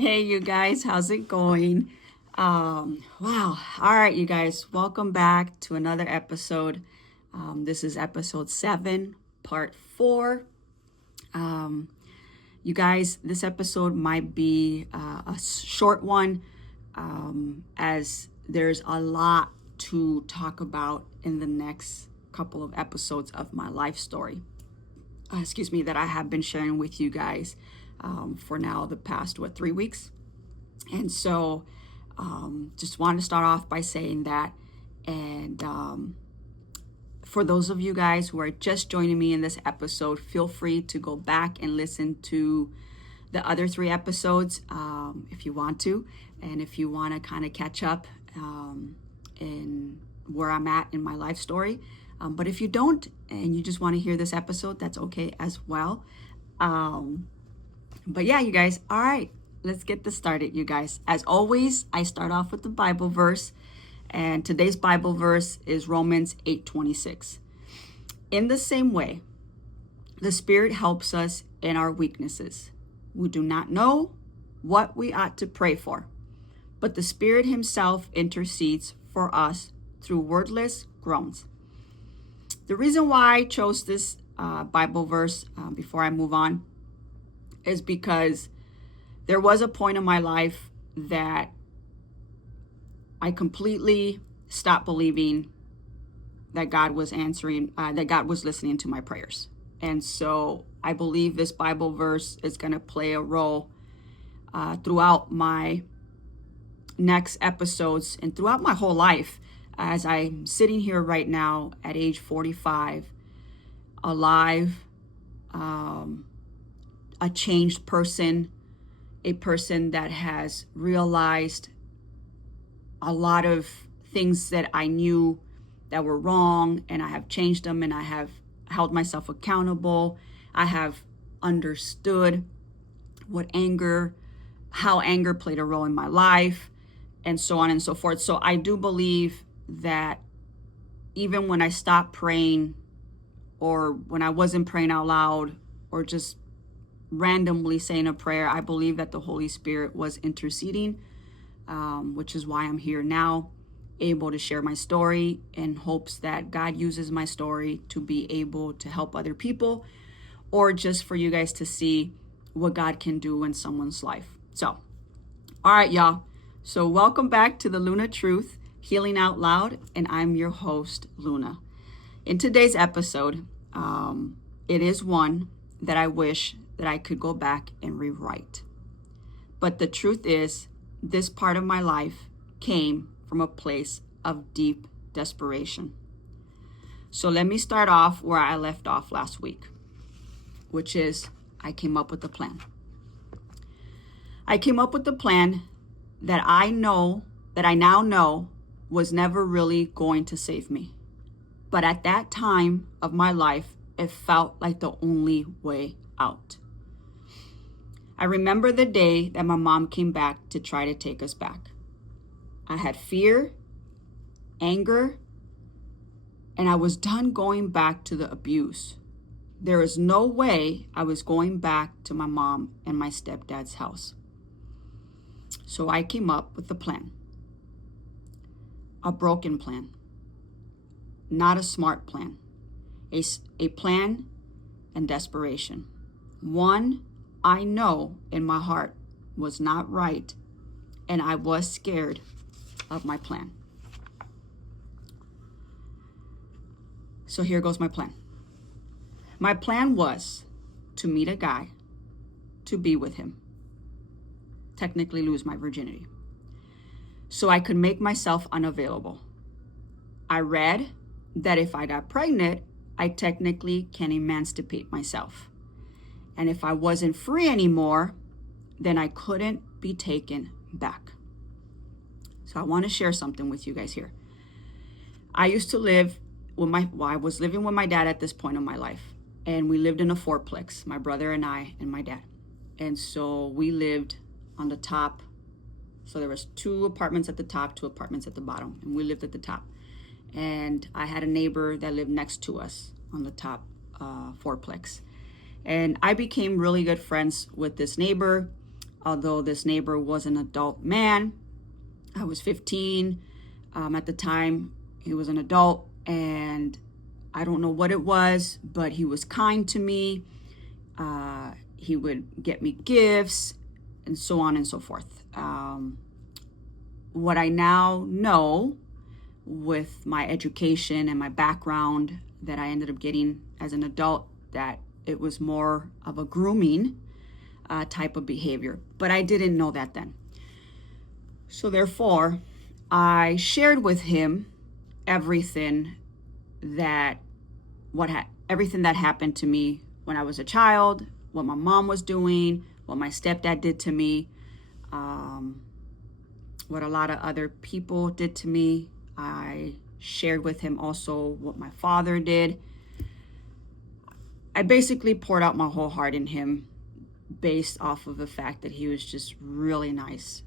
Hey, you guys, how's it going? Wow. All right, you guys, welcome back to another episode. This is episode 7, part 4. You guys, this episode might be a short one as there's a lot to talk about in the next couple of episodes of my life story. That I have been sharing with you guys for now the past, 3 weeks. And so just wanted to start off by saying that. And for those of you guys who are just joining me in this episode, feel free to go back and listen to the other 3 episodes if you want to. And if you want to kind of catch up in where I'm at in my life story. But if you don't and you just want to hear this episode, that's okay as well. But yeah, you guys, all right, let's get this started, you guys. As always, I start off with the Bible verse, and today's Bible verse is Romans 8:26. In the same way, the Spirit helps us in our weaknesses. We do not know what we ought to pray for, but the Spirit Himself intercedes for us through wordless groans. The reason why I chose this Bible verse before I move on is because there was a point in my life that I completely stopped believing that God was answering, that God was listening to my prayers. And so I believe this Bible verse is going to play a role throughout my next episodes and throughout my whole life. As I'm sitting here right now at age 45, alive, a changed person, a person that has realized a lot of things that I knew that were wrong, and I have changed them, and I have held myself accountable. I have understood how anger played a role in my life, and so on and so forth. So I do believe that even when I stopped praying, or when I wasn't praying out loud, or just randomly saying a prayer, I believe that the Holy Spirit was interceding, which is why I'm here now, able to share my story in hopes that God uses my story to be able to help other people, or just for you guys to see what God can do in someone's life. So, all right, y'all. So welcome back to the Luna Truth Healing Out Loud, and I'm your host, Luna. In today's episode, it is one that I wish that I could go back and rewrite. But the truth is, this part of my life came from a place of deep desperation. So let me start off where I left off last week, which is I came up with a plan. I came up with a plan that I now know was never really going to save me. But at that time of my life, it felt like the only way out. I remember the day that my mom came back to try to take us back. I had fear, anger, and I was done going back to the abuse. There is no way I was going back to my mom and my stepdad's house. So I came up with a plan. A broken plan. Not a smart plan. A plan and desperation. One I know in my heart was not right, and I was scared of my plan. So here goes my plan. My plan was to meet a guy, to be with him, technically lose my virginity, so I could make myself unavailable. I read that if I got pregnant, I technically can emancipate myself. And if I wasn't free anymore, then I couldn't be taken back. So I want to share something with you guys here. I used to live I was living with my dad at this point in my life. And we lived in a fourplex, my brother and I and my dad. And so we lived on the top. So there was 2 apartments at the top, 2 apartments at the bottom, and we lived at the top. And I had a neighbor that lived next to us on the top fourplex. And I became really good friends with this neighbor. although this neighbor was an adult man. I was 15 at the time. He was an adult, and I don't know what it was, but he was kind to me. He would get me gifts and so on and so forth. What I now know with my education and my background that I ended up getting as an adult, that it was more of a grooming type of behavior. But I didn't know that then. So therefore, I shared with him everything that everything that happened to me when I was a child, what my mom was doing, what my stepdad did to me, what a lot of other people did to me. I shared with him also what my father did. I basically poured out my whole heart in him based off of the fact that he was just really nice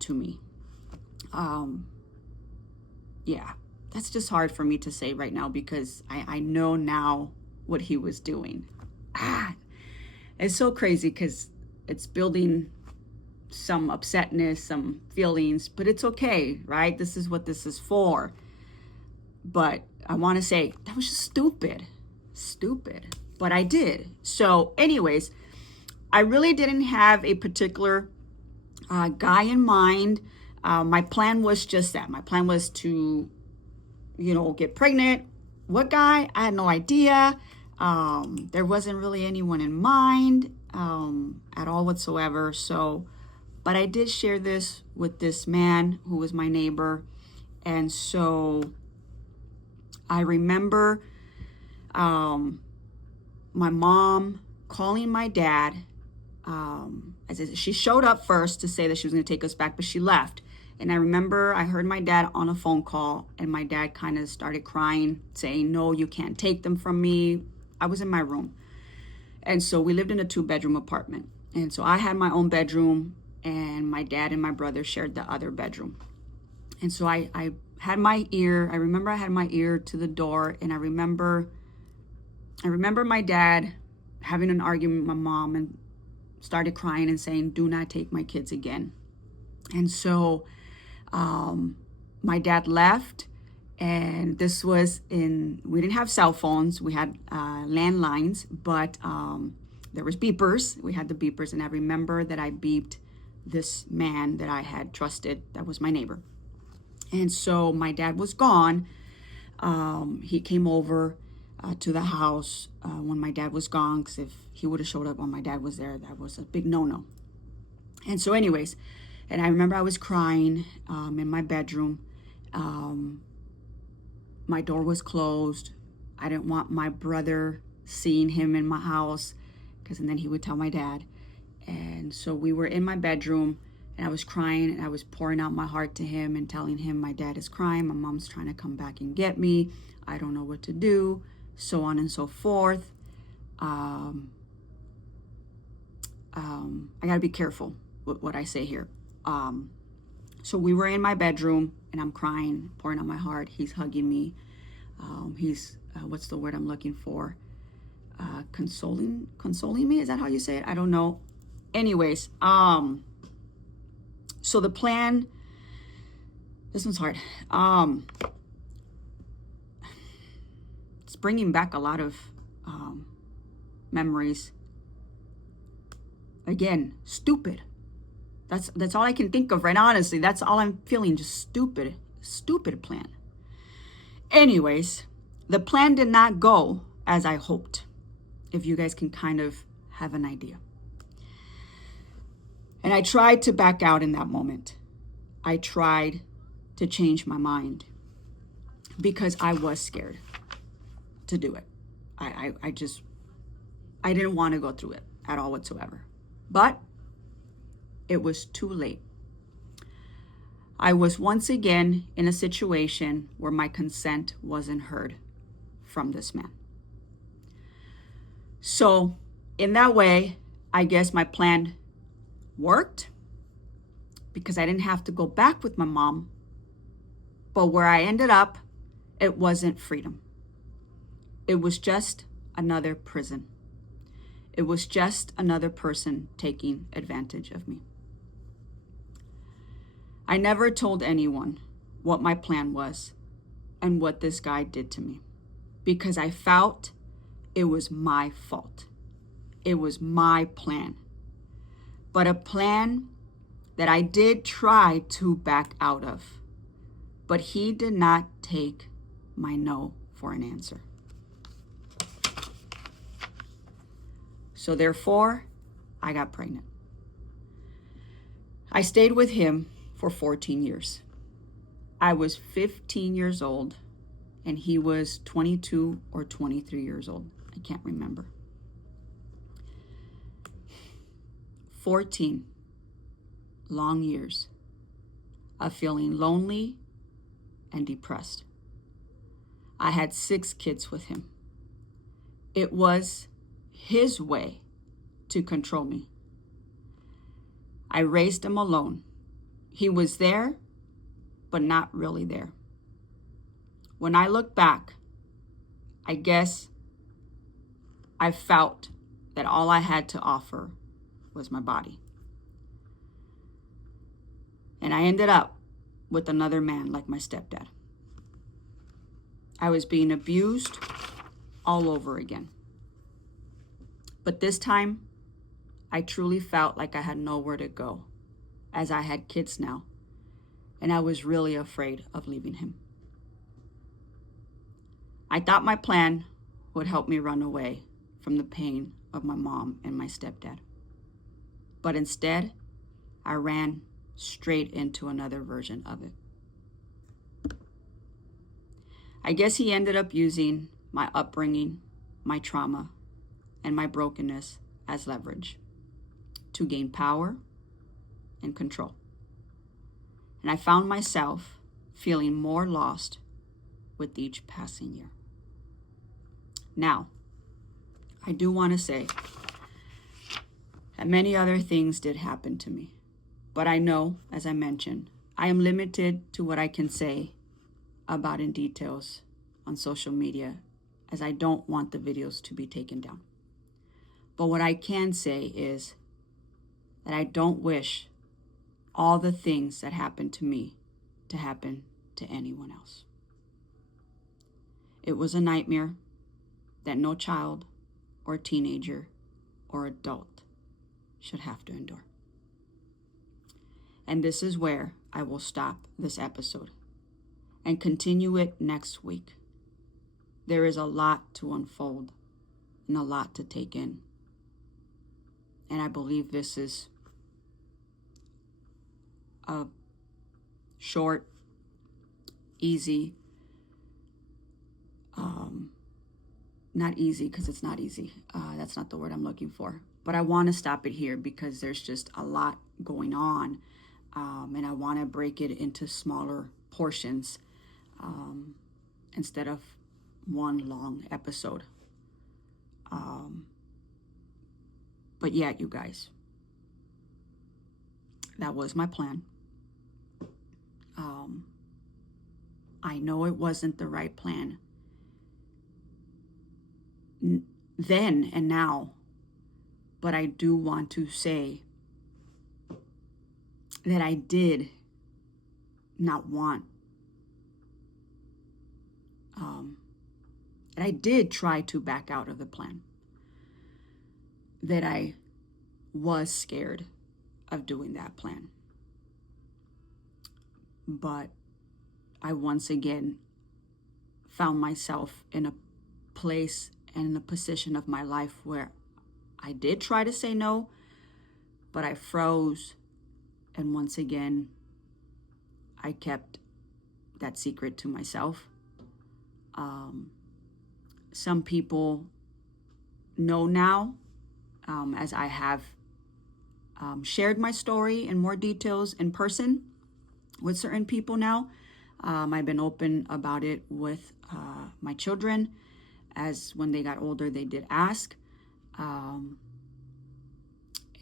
to me. Yeah, that's just hard for me to say right now because I know now what he was doing. It's so crazy because it's building some upsetness, some feelings, but it's okay, right? This is what this is for. But I want to say that was just stupid, but I did. So anyways, I really didn't have a particular guy in mind. My plan was just that. My plan was to, get pregnant. What guy? I had no idea. There wasn't really anyone in mind at all whatsoever. So, but I did share this with this man who was my neighbor. And so I remember my mom calling my dad. She showed up first to say that she was going to take us back, but she left. And I remember I heard my dad on a phone call, and my dad kind of started crying, saying, "No, you can't take them from me." I was in my room. And so we lived in a 2-bedroom apartment. And so I had my own bedroom, and my dad and my brother shared the other bedroom. And so I had my ear, I remember I had my ear to the door, and I remember my dad having an argument with my mom and started crying and saying, "Do not take my kids again." And so my dad left, and this was we didn't have cell phones. We had landlines, but there was beepers. We had the beepers, and I remember that I beeped this man that I had trusted, that was my neighbor. And so my dad was gone. He came over to the house when my dad was gone, because if he would have showed up when my dad was there, that was a big no-no. And so anyways, and I remember I was crying in my bedroom. My door was closed. I didn't want my brother seeing him in my house, because then he would tell my dad. And so we were in my bedroom, and I was crying, and I was pouring out my heart to him and telling him my dad is crying, my mom's trying to come back and get me, I don't know what to do, so on and so forth. I gotta be careful with what I say here. So we were in my bedroom, and I'm crying, pouring out my heart. He's hugging me. He's what's the word I'm looking for? Consoling me. Is that how you say it? I don't know. Anyways, so the plan. This one's hard. It's bringing back a lot of memories. Again, stupid. That's all I can think of right now, honestly. That's all I'm feeling, just stupid plan. Anyways, the plan did not go as I hoped, if you guys can kind of have an idea. And I tried to back out in that moment. I tried to change my mind because I was scared to do it. I didn't want to go through it at all whatsoever. But it was too late. I was once again in a situation where my consent wasn't heard from this man. So in that way, I guess my plan worked, because I didn't have to go back with my mom. But where I ended up, it wasn't freedom. It was just another prison. It was just another person taking advantage of me. I never told anyone what my plan was and what this guy did to me because I felt it was my fault. It was my plan. But a plan that I did try to back out of. But he did not take my no for an answer. So therefore, I got pregnant. I stayed with him for 14 years. I was 15 years old and he was 22 or 23 years old. I can't remember. 14 long years of feeling lonely and depressed. I had 6 kids with him. It was his way to control me. I raised him alone. He was there, but not really there. When I look back, I guess I felt that all I had to offer was my body. And I ended up with another man like my stepdad. I was being abused all over again. But this time, I truly felt like I had nowhere to go, as I had kids now, and I was really afraid of leaving him. I thought my plan would help me run away from the pain of my mom and my stepdad. But instead, I ran straight into another version of it. I guess he ended up using my upbringing, my trauma, and my brokenness as leverage to gain power and control. And I found myself feeling more lost with each passing year. Now, I do want to say that many other things did happen to me. But I know, as I mentioned, I am limited to what I can say about in details on social media, as I don't want the videos to be taken down. But what I can say is that I don't wish all the things that happened to me to happen to anyone else. It was a nightmare that no child or teenager or adult should have to endure. And this is where I will stop this episode and continue it next week. There is a lot to unfold and a lot to take in. And I believe this is a short, easy, not easy because it's not easy. That's not the word I'm looking for. But I want to stop it here because there's just a lot going on. And I want to break it into smaller portions instead of one long episode. But yeah, you guys, that was my plan. I know it wasn't the right plan then and now, but I do want to say that I did not want, that I did try to back out of the plan, that I was scared of doing that plan. But I once again found myself in a place and in a position of my life where I did try to say no, but I froze. And once again, I kept that secret to myself. Some people know now, as I have shared my story in more details in person with certain people now. I've been open about it with my children, as when they got older, they did ask.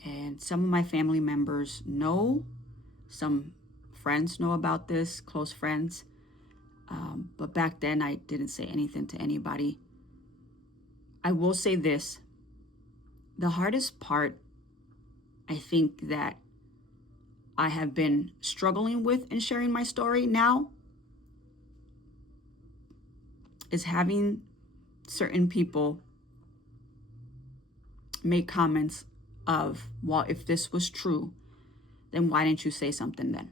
And some of my family members know, some friends know about this, close friends. But back then I didn't say anything to anybody. I will say this, the hardest part, I think, that I have been struggling with in sharing my story now is having certain people make comments of, well, if this was true, then why didn't you say something then?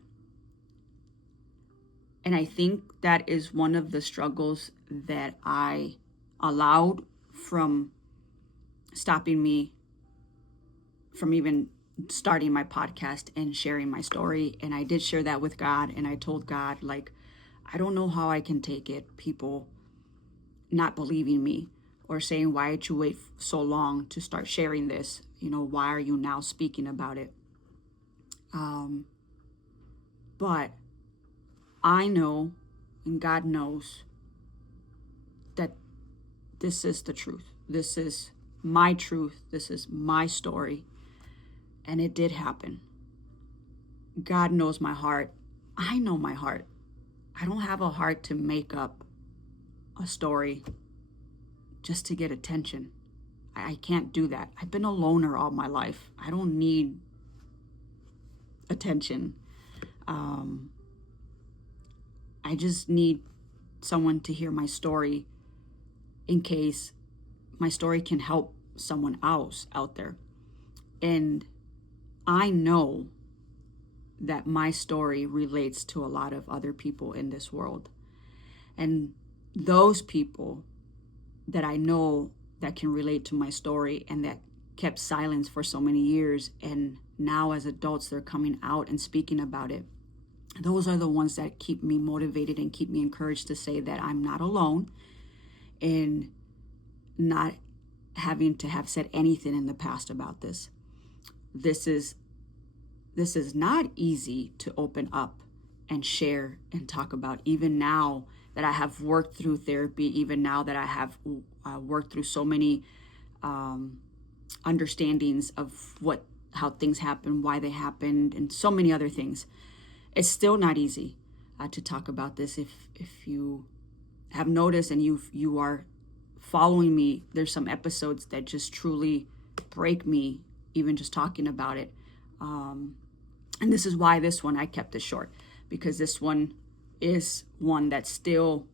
And I think that is one of the struggles that I allowed from stopping me from even starting my podcast and sharing my story. And I did share that with God, and I told God, like, I don't know how I can take it, people not believing me or saying, why did you wait so long to start sharing this? You know, why are you now speaking about it? But I know, and God knows, that this is the truth. This is my truth. This is my story. And it did happen. God knows my heart. I know my heart. I don't have a heart to make up a story just to get attention. I can't do that. I've been a loner all my life. I don't need attention. I just need someone to hear my story in case my story can help someone else out there. And I know that my story relates to a lot of other people in this world. And those people that I know that can relate to my story and that kept silence for so many years, and now as adults they're coming out and speaking about it, those are the ones that keep me motivated and keep me encouraged to say that I'm not alone in not having to have said anything in the past about this. This is not easy to open up and share and talk about, even now that I have worked through therapy, even now that I have worked through so many understandings of how things happen, why they happened, and so many other things. It's still not easy to talk about this. If you have noticed and you are following me, there's some episodes that just truly break me, even just talking about it. And this is why this one I kept it short, because this one is one that still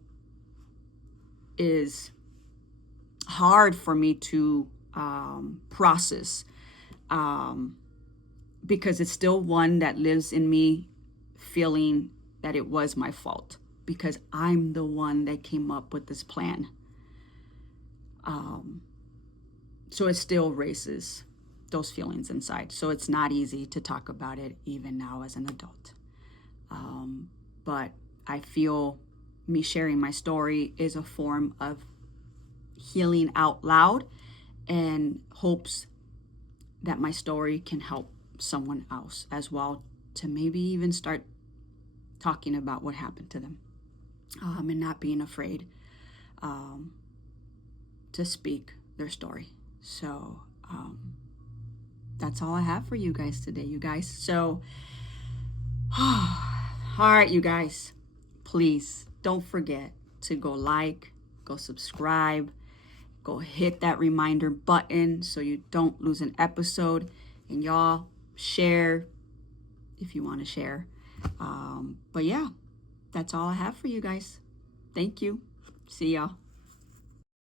is hard for me to process, because it's still one that lives in me, feeling that it was my fault because I'm the one that came up with this plan. So it still raises those feelings inside. So it's not easy to talk about it even now as an adult. But I feel me sharing my story is a form of healing out loud, and hopes that my story can help someone else as well to maybe even start talking about what happened to them, and not being afraid to speak their story. So that's all I have for you guys today, you guys. So all right, you guys, please don't forget to go like, go subscribe, go hit that reminder button so you don't lose an episode, and y'all share if you want to share. But yeah, that's all I have for you guys. Thank you. See y'all.